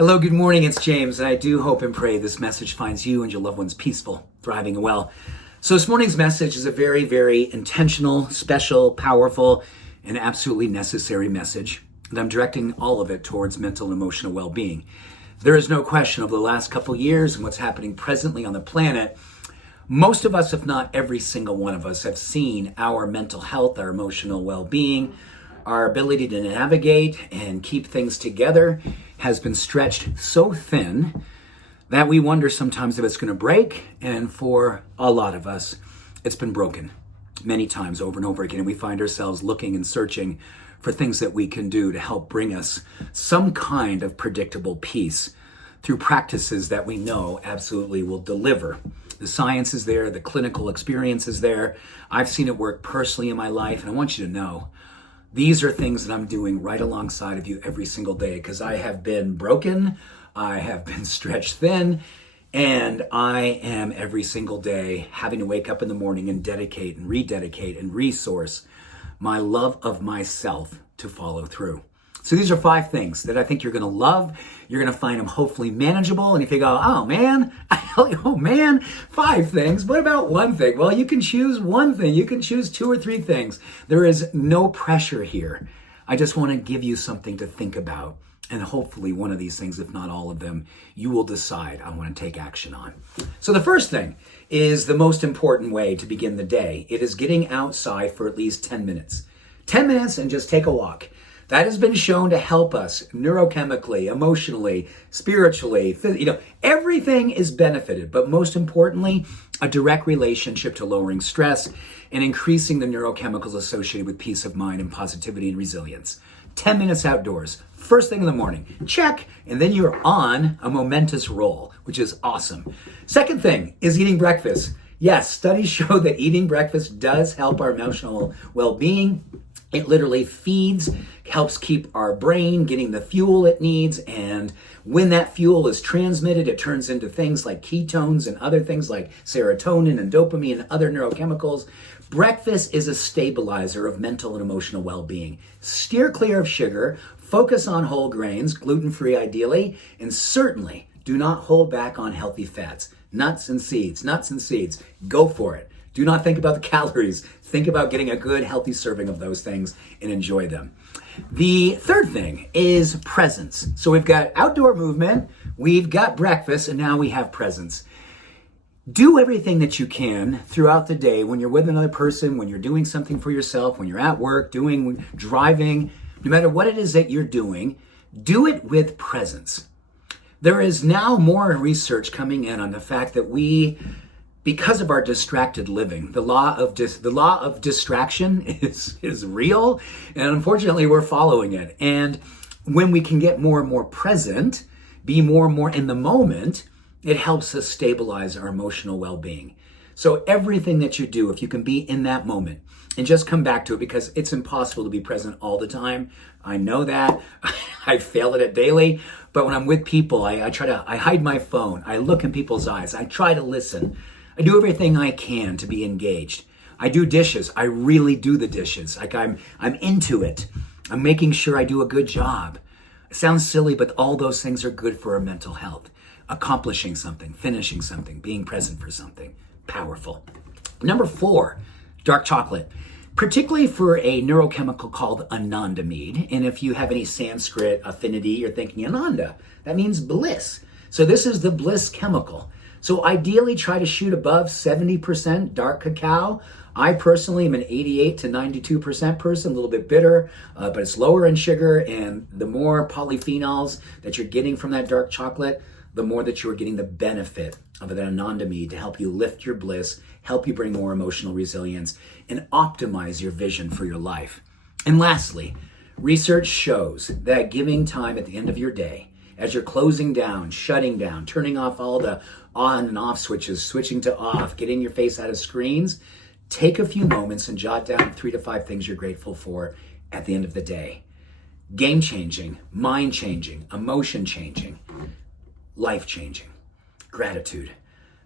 Hello, good morning, it's James, and I do hope and pray this message finds you and your loved ones peaceful, thriving, and well. So this morning's message is a very, very intentional, special, powerful, and absolutely necessary message, and I'm directing all of it towards mental and emotional well-being. There is no question over the last couple years and what's happening presently on the planet, most of us, if not every single one of us, have seen our mental health, our emotional well-being, our ability to navigate and keep things together has been stretched so thin that we wonder sometimes if it's going to break. And for a lot of us, it's been broken many times over and over again. And we find ourselves looking and searching for things that we can do to help bring us some kind of predictable peace through practices that we know absolutely will deliver. The science is there, the clinical experience is there. I've seen it work personally in my life, and I want you to know these are things that I'm doing right alongside of you every single day, because I have been broken, I have been stretched thin, and I am every single day having to wake up in the morning and dedicate and rededicate and resource my love of myself to follow through. So these are 5 things that I think you're going to love. You're going to find them hopefully manageable. And if you go, oh man, 5 things. What about one thing? Well, you can choose one thing. You can choose 2 or 3 things. There is no pressure here. I just want to give you something to think about. And hopefully one of these things, if not all of them, you will decide I want to take action on. So the first thing is the most important way to begin the day. It is getting outside for at least 10 minutes. 10 minutes and just take a walk. That has been shown to help us neurochemically, emotionally, spiritually, everything is benefited, but most importantly, a direct relationship to lowering stress and increasing the neurochemicals associated with peace of mind and positivity and resilience. 10 minutes outdoors, first thing in the morning, check, and then you're on a momentous roll, which is awesome. Second thing is eating breakfast. Yes, studies show that eating breakfast does help our emotional well-being. It literally feeds, helps keep our brain getting the fuel it needs, and when that fuel is transmitted, it turns into things like ketones and other things like serotonin and dopamine and other neurochemicals. Breakfast is a stabilizer of mental and emotional well-being. Steer clear of sugar, focus on whole grains, gluten-free ideally, and certainly do not hold back on healthy fats. Nuts and seeds, go for it. Do not think about the calories. Think about getting a good, healthy serving of those things and enjoy them. The third thing is presence. So we've got outdoor movement, we've got breakfast, and now we have presence. Do everything that you can throughout the day when you're with another person, when you're doing something for yourself, when you're at work, driving, no matter what it is that you're doing, do it with presence. There is now more research coming in on the fact that because of our distracted living, the law of distraction is real, and unfortunately we're following it. And when we can get more and more present, be more and more in the moment, it helps us stabilize our emotional well-being. So everything that you do, if you can be in that moment and just come back to it, because it's impossible to be present all the time. I know that. I fail at it daily. But when I'm with people, I hide my phone. I look in people's eyes. I try to listen. I do everything I can to be engaged. I do dishes. I really do the dishes. Like I'm into it. I'm making sure I do a good job. It sounds silly, but all those things are good for our mental health. Accomplishing something, finishing something, being present for something. Powerful. Number 4, dark chocolate. Particularly for a neurochemical called anandamide. And if you have any Sanskrit affinity, you're thinking ananda. That means bliss. So this is the bliss chemical. So ideally try to shoot above 70% dark cacao. I personally am an 88 to 92% person, a little bit bitter, but it's lower in sugar, and the more polyphenols that you're getting from that dark chocolate, the more that you're getting the benefit of that anandamide to help you lift your bliss, help you bring more emotional resilience, and optimize your vision for your life. And lastly, research shows that giving time at the end of your day, as you're closing down, shutting down, turning off all the on and off switches, switching to off, getting your face out of screens, take a few moments and jot down 3 to 5 things you're grateful for at the end of the day. Game-changing, mind-changing, emotion-changing, life-changing. Gratitude.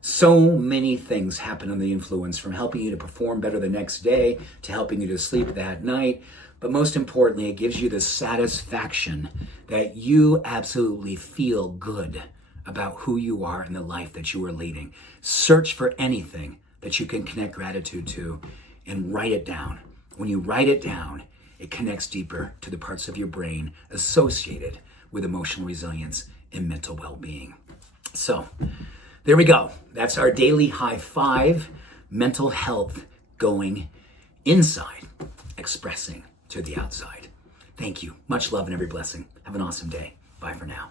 So many things happen under the influence, from helping you to perform better the next day to helping you to sleep that night. but most importantly, it gives you the satisfaction that you absolutely feel good about who you are and the life that you are leading. Search for anything that you can connect gratitude to and write it down. When you write it down, it connects deeper to the parts of your brain associated with emotional resilience and mental well-being. So there we go. That's our daily high five, mental health going inside, expressing to the outside. Thank you. Much love and every blessing. Have an awesome day. Bye for now.